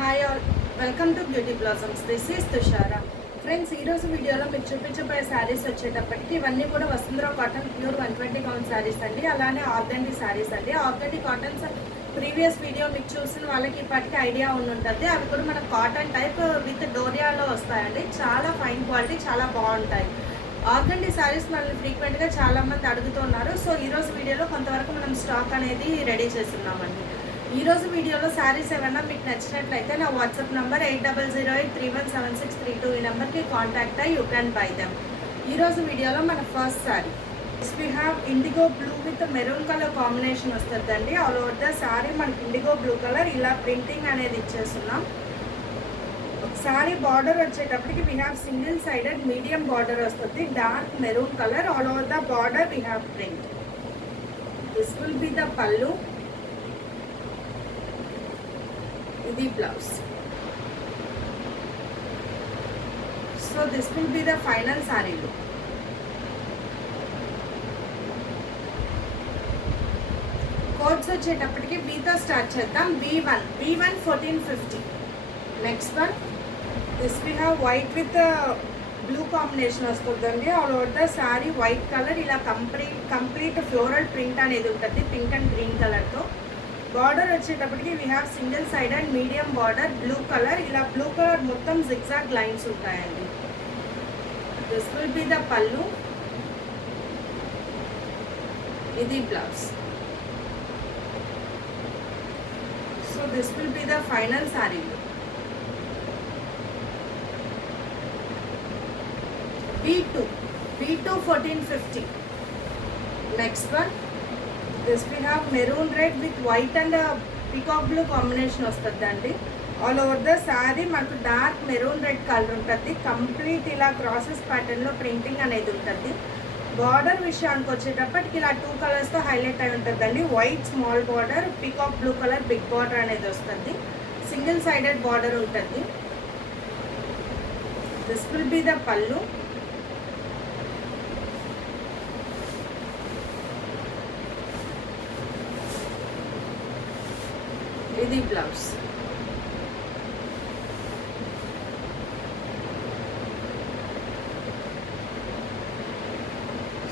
Hi all, welcome to beauty blossoms. This is Tushara. ఫ్రెండ్స్, ఈరోజు వీడియోలో మీకు చూపించబోయే శారీస్ వచ్చేటప్పటికి ఇవన్నీ కూడా వసుంధరా కాటన్ ప్యూర్ 120 కౌంట్ శారీస్ అండి. అలానే ఆర్గండి శారీస్ అండి. ఆర్గండి కాటన్స్ ప్రీవియస్ వీడియో మీకు చూసిన వాళ్ళకి ఇప్పటికీ ఐడియా ఉంటుంది. అవి కూడా మనకు కాటన్ టైప్ విత్ డోరియాలో వస్తాయండి. చాలా ఫైన్ క్వాలిటీ, చాలా బాగుంటాయి. ఆర్గండి శారీస్ మనల్ని ఫ్రీక్వెంట్గా చాలామంది అడుగుతున్నారు. సో ఈరోజు వీడియోలో కొంతవరకు మనం స్టాక్ అనేది రెడీ చేస్తున్నామండి. ఈరోజు వీడియోలో శారీస్ ఏమైనా మీకు నచ్చినట్లయితే నా వాట్సాప్ నెంబర్ 8008317632 ఈ నెంబర్కి కాంటాక్ట్ అయ్యి యూ క్యాన్ బై దెమ్. ఈరోజు వీడియోలో మన first sari we have indigo blue with maroon colour combination వస్తుందండి. ఆల్ ఓవర్ ద శారీ మనకి ఇండిగో బ్లూ కలర్ ఇలా ప్రింటింగ్ అనేది ఇచ్చేస్తున్నాం. శారీ బార్డర్ వచ్చేటప్పటికి we have single sided medium border వస్తుంది. Dark maroon colour. All over the border we have print. This will be the pallu. ఇది blouse. So this will be the final sari look. Codes వచ్చేటప్పటికి బీతో start చేద్దాం. B1 1450. Next one this we have white with blue combination వస్తుందండి. All over the sari white colour ఇలా complete floral print అనేది ఉంటుంది pink and green కలర్తో. Border వచ్చేటప్పటికి we have single side and medium border blue colour. ఇలా blue colour మొత్తం zigzag lines ఉంటాయండి. This will be the pallu. ఇది blouse. So this will be the final sari. B2 1450. Next one this we have maroon red with white and peacock blue combination వస్తుందండి. All over the sari మనకు dark maroon red colour ఉంటుంది. కంప్లీట్ ఇలా క్రాసెస్ ప్యాటర్న్లో ప్రింటింగ్ అనేది ఉంటుంది. బార్డర్ విషయానికి వచ్చేటప్పటికి ఇలా 2 కలర్స్తో హైలైట్ అయి ఉంటుందండి. White small border, peacock blue colour big border అనేది వస్తుంది. సింగిల్ సైడెడ్ బార్డర్ ఉంటుంది. This will be the pallu. ఇది blouse.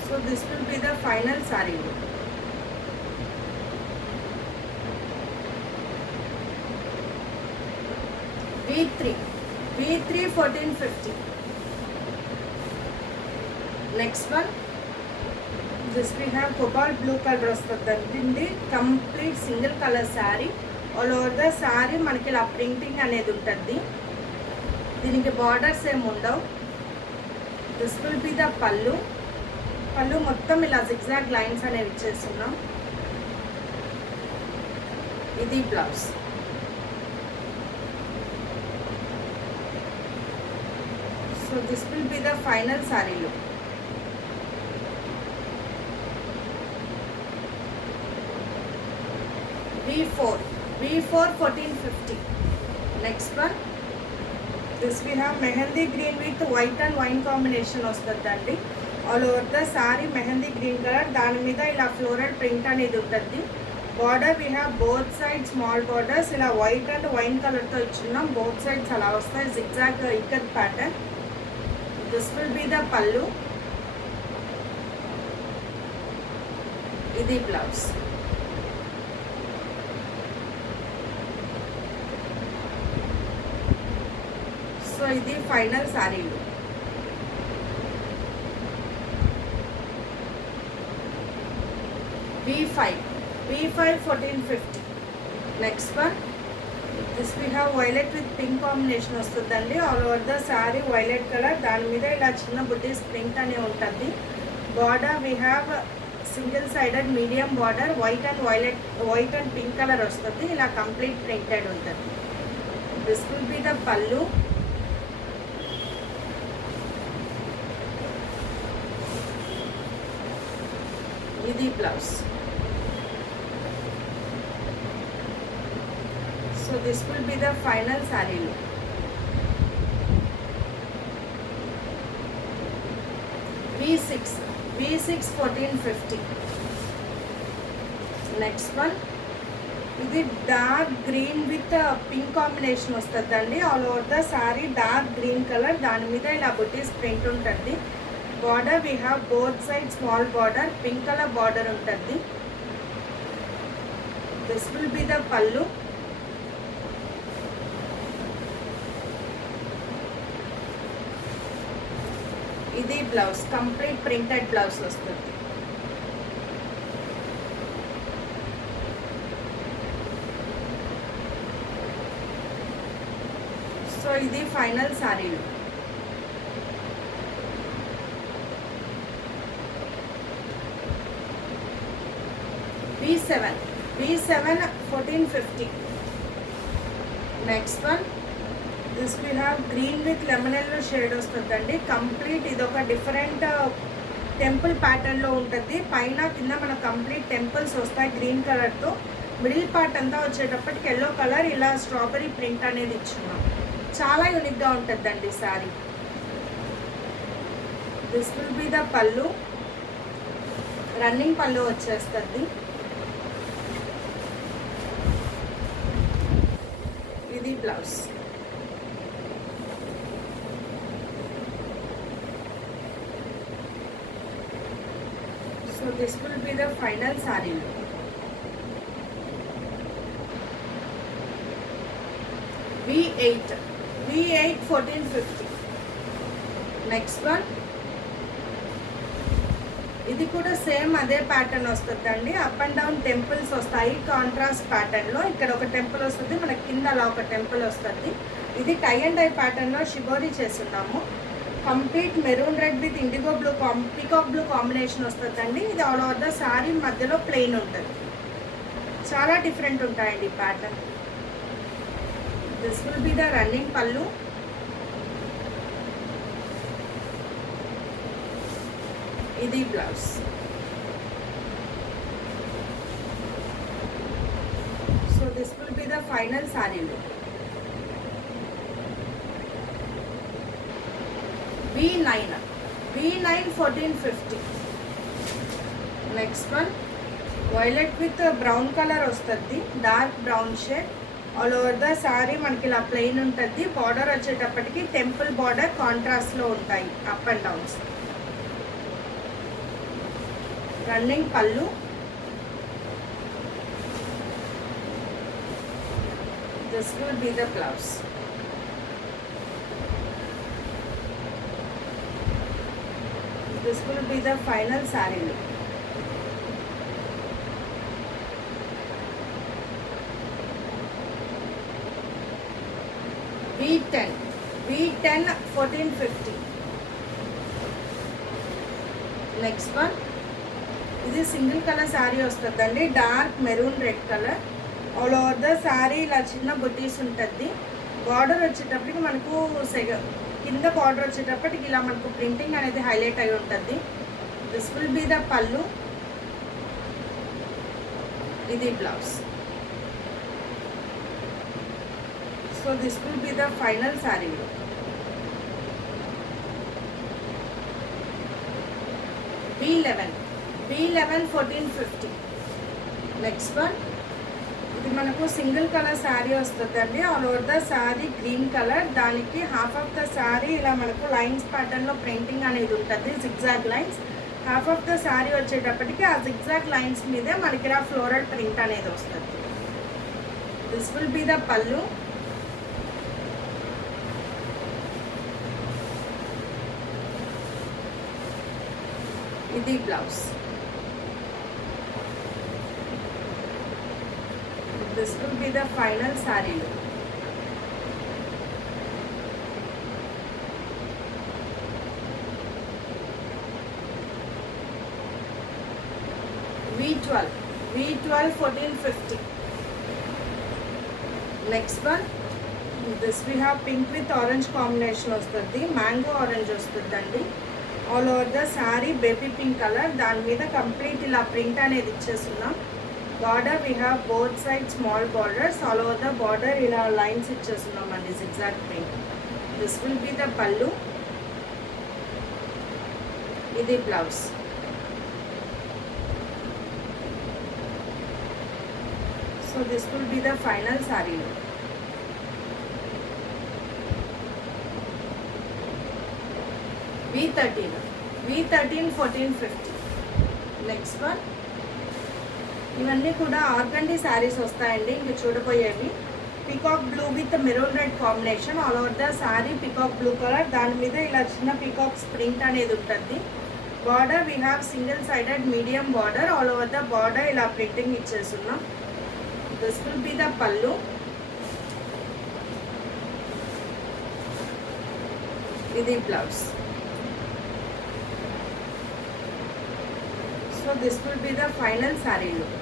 So this will be the final sari look. B3 1450. Next one this we have cobalt blue colour వస్తుందండి. Complete single colour sari. All over the sari మనకి ఇలా printing అనేది ఉంటుంది. దీనికి బార్డర్స్ ఏమి ఉండవు. దిస్ విల్ బి ద పల్లు. పళ్ళు మొత్తం ఇలా జిగ్జాగ్ లైన్స్ అనేవి ఇచ్చేస్తున్నాం. ఇది blouse. So this will be the final sari look. B4 1450. Next one this we have mehndi green with white and wine combination వస్తుందండి. All over the sari mehndi green colour. దాని మీద ఇలా ఫ్లోరల్ ప్రింట్ అనేది ఉంటుంది. Border we have both side small borders ఇలా white and wine కలర్తో ఇచ్చున్నాం. Both sides అలా వస్తాయి zigzag ikat pattern. This will be the pallu. ఇది బ్లౌజ్. సో ఇది final sari look. B5 1450. Next one this we have violet with pink combination వస్తుందండి. All over the sari violet colour. దాని మీద ఇలా చిన్న బుటీస్ ప్రింట్ అనే ఉంటుంది. Border we have single sided medium border white and pink colour వస్తుంది. ఇలా కంప్లీట్ ప్రింటెడ్ ఉంటుంది. This will be the pallu. ఇది blouse. So this will be the final sari look. B6 1450. Next one ఇది dark green with pink combination వస్తుందండి. All over the sari dark green colour, దాని మీద ఇలా butis print ఉంటుంది. Border we have both side small border, pink colour border ఉంటుంది. This will be the pallu. ఇది blouse, complete printed blouse వస్తుంది. So ఇది final శారీలు. V7 1450. Next one this we have green with lemon yellow shade వస్తుందండి. Complete ఇది ఒక different temple ప్యాటర్న్లో ఉంటుంది. పైన కింద మనకు కంప్లీట్ టెంపుల్స్ వస్తాయి గ్రీన్ కలర్తో. మిడిల్ పార్ట్ అంతా వచ్చేటప్పటికి ఎల్లో కలర్ ఇలా స్ట్రాబెరీ ప్రింట్ అనేది ఇచ్చున్నాం. చాలా యూనిక్గా ఉంటుందండి sari. This will be the పళ్ళు, రన్నింగ్ పళ్ళు వచ్చేస్తుంది. ఇది blouse. So this will be the final sari. V8 1450. నెక్స్ట్ వన్ ఇది కూడా సేమ్ అదే ప్యాటర్న్ వస్తుందండి. అప్ అండ్ డౌన్ టెంపుల్స్ వస్తాయి కాంట్రాస్ట్ ప్యాటర్న్లో. ఇక్కడ ఒక టెంపుల్ వస్తుంది, మనకి కింద అలా ఒక టెంపుల్ వస్తుంది. ఇది టై అండ్ డై ప్యాటర్న్లో షిబోరీ చేస్తున్నాము. Complete maroon red with IndiGo blue peacock blue combination వస్తుందండి. ఇది ఆల్ ఓవర్ ద శారీ మధ్యలో ప్లెయిన్ ఉంటుంది. చాలా డిఫరెంట్ ఉంటాయండి ఈ pattern. This will be the running pallu. ఇది blouse. So this will be the final sari look. V9 1450. Next one violet with brown colour వస్తుంది, dark brown shade. All over the sari మనకి ఇలా ప్లెయిన్ ఉంటుంది. బార్డర్ వచ్చేటప్పటికి టెంపుల్ బార్డర్ కాంట్రాస్ట్లో ఉంటాయి అప్ అండ్ డౌన్స్. రన్నింగ్ పళ్ళు. This will be the blouse. This will be the final sari look. V10 1450. Next one ఇది single colour sari వస్తుందండి. Dark maroon red colour. All over the sari ఇలా చిన్న బుటీస్ ఉంటుంది. బార్డర్ వచ్చేటప్పటికి మనకు కింద బార్డర్ వచ్చేటప్పటికి ఇలా మనకు ప్రింటింగ్ అనేది హైలైట్ అయి ఉంటుంది. This will be the pallu. ఇది blouse. So this will be the final sari. V11 1450. నెక్స్ట్ వన్ ఇది మనకు సింగిల్ కలర్ శారీ వస్తుందండి. All over the sari green colour. దానికి హాఫ్ ఆఫ్ ద శారీ ఇలా మనకు లైన్స్ ప్యాటర్న్లో ప్రింటింగ్ అనేది ఉంటుంది, zigzag lines. Half of the sari వచ్చేటప్పటికి ఆ జిగ్జాగ్ లైన్స్ మీదే మనకి ఇలా ఫ్లోరల్ ప్రింట్ అనేది వస్తుంది. This will be the pallu. ఇది blouse. This will be the final saree look. V12 1450. Next one, this we have pink with orange combination వస్తుంది. Mango orange వస్తుందండి. All over the sari baby pink colour. దాని మీద complete ఇలా print అనేది ఇచ్చేస్తున్నాం. Border we have both side small borders. All over the border ఇలా lines ఇచ్చేస్తున్నాం అండి, zigzag print. This will be the pallu. ఇది blouse. So this will be the final saree look. V13 1450. Next one, ఇవన్నీ కూడా organdy saris వస్తాయండి. ఇంక చూడబోయేవి peacock blue with maroon red combination. All over the sari peacock blue colour, దాని మీద ఇలా చిన్న పికాక్స్ ప్రింట్ అనేది ఉంటుంది. Border we have single sided medium border. All over the border ఇలా ప్రింటింగ్ ఇచ్చేస్తున్నాం. This will be the pallu. ఇది blouse. So this will be the final saree look.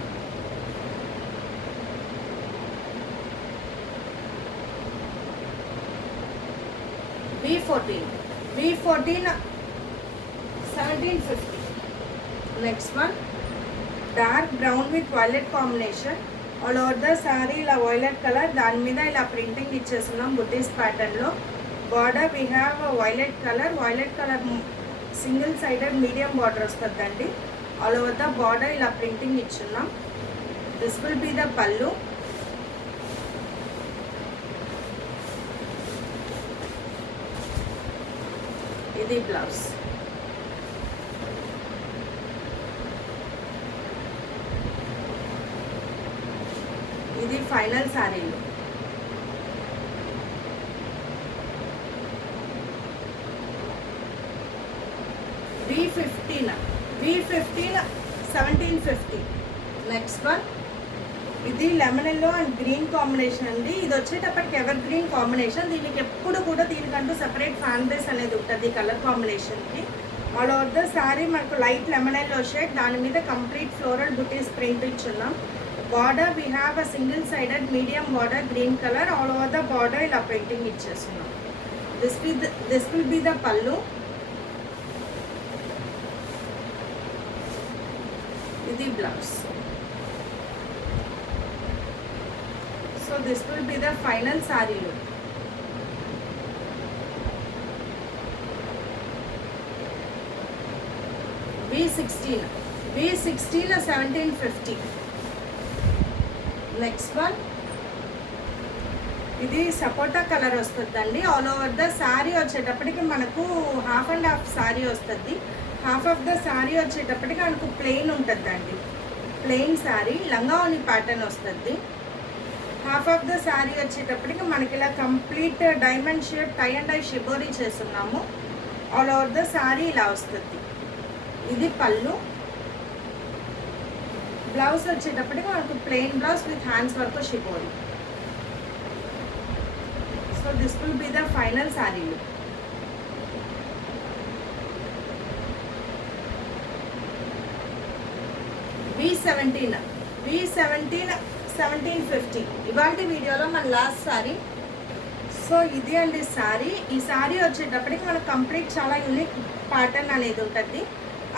V14 1750. Next one, dark brown with violet combination. All over the saree ila violet color, దాని మీద ఇలా printing ఇచ్చేస్తున్నాం butis pattern లో. Border we have a violet color single sided medium border వస్తుందండి. All over the border ఇలా printing ఇచ్చున్నాం. This will be the pallu. ఇది blouse. ఇది ఫైనల్ శారీలో. V15 1750. నెక్స్ట్ వన్, ఇది lemon yellow and green combination అండి. ఇది వచ్చేటప్పటికి ఎవర్ గ్రీన్ కాంబినేషన్. దీనికి ఎప్పుడు కూడా దీనికంటూ సెపరేట్ ఫ్యాన్ బేస్ అనేది ఉంటుంది కలర్ కాంబినేషన్కి. ఆల్ ఓవర్ ద శారీ మనకు లైట్ లెమన్ ఎల్లో షేడ్, దాని మీద కంప్లీట్ ఫ్లోరల్ బుటీస్ ప్రింట్ ఇచ్చున్నాం. Border we have a single sided medium border green colour. All over the border ఇలా ప్రింటింగ్ ఇచ్చేస్తున్నాం. This will be the pallu. ఇది blouse. So this will be the final sari look. V16 1750. Next one, ఇది sapota colour వస్తుందండి. All over the sari వచ్చేటప్పటికి మనకు half and half sari వస్తుంది. Half of the sari వచ్చేటప్పటికి మనకు ప్లెయిన్ ఉంటుందండి. ప్లెయిన్ శారీ లంగావోని ప్యాటర్న్ వస్తుంది. హాఫ్ ఆఫ్ ద శారీ వచ్చేటప్పటికి మనకి ఇలా complete diamond shape tie and dye shibori చేస్తున్నాము. ఆల్ ఓవర్ ద శారీ ఇలా వస్తుంది. ఇది పళ్ళు. బ్లౌజ్ వచ్చేటప్పటికి మనకు plain blouse with hands work shibori. So this will be the final sari look. V17 1750. ఇవాళ వీడియోలో మన లాస్ట్ శారీ. సో ఇది అండి శారీ. ఈ శారీ వచ్చేటప్పటికి మనకు కంప్లీట్ చాలా యూనిక్ ప్యాటర్న్ అనేది ఉంటుంది.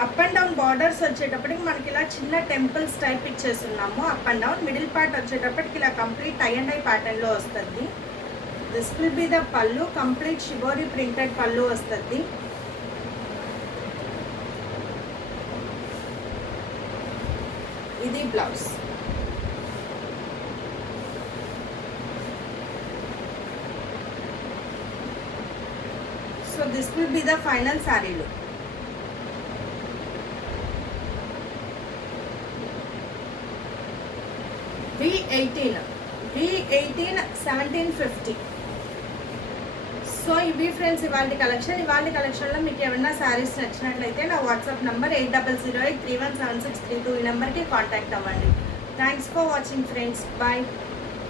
అప్ అండ్ డౌన్ బార్డర్స్ వచ్చేటప్పటికి మనకి ఇలా చిన్న టెంపుల్స్ టైప్ ఇచ్చేస్తున్నాము. Up and down middle part వచ్చేటప్పటికి ఇలా కంప్లీట్ టై అండ్ డై ప్యాటర్న్లో వస్తుంది. This will be the pallu. Complete shibori printed pallu వస్తుంది. ఇది blouse. So this will be the final sari look. V18 1750. So ఇవి ఫ్రెండ్స్ ఇవాళ కలెక్షన్. ఇవాళ కలెక్షన్లో మీకు ఏమైనా శారీస్ నచ్చినట్లయితే నా వాట్సాప్ నెంబర్ 8008317632 ఈ నెంబర్కి కాంటాక్ట్ అవ్వండి. Thanks for watching friends. Bye.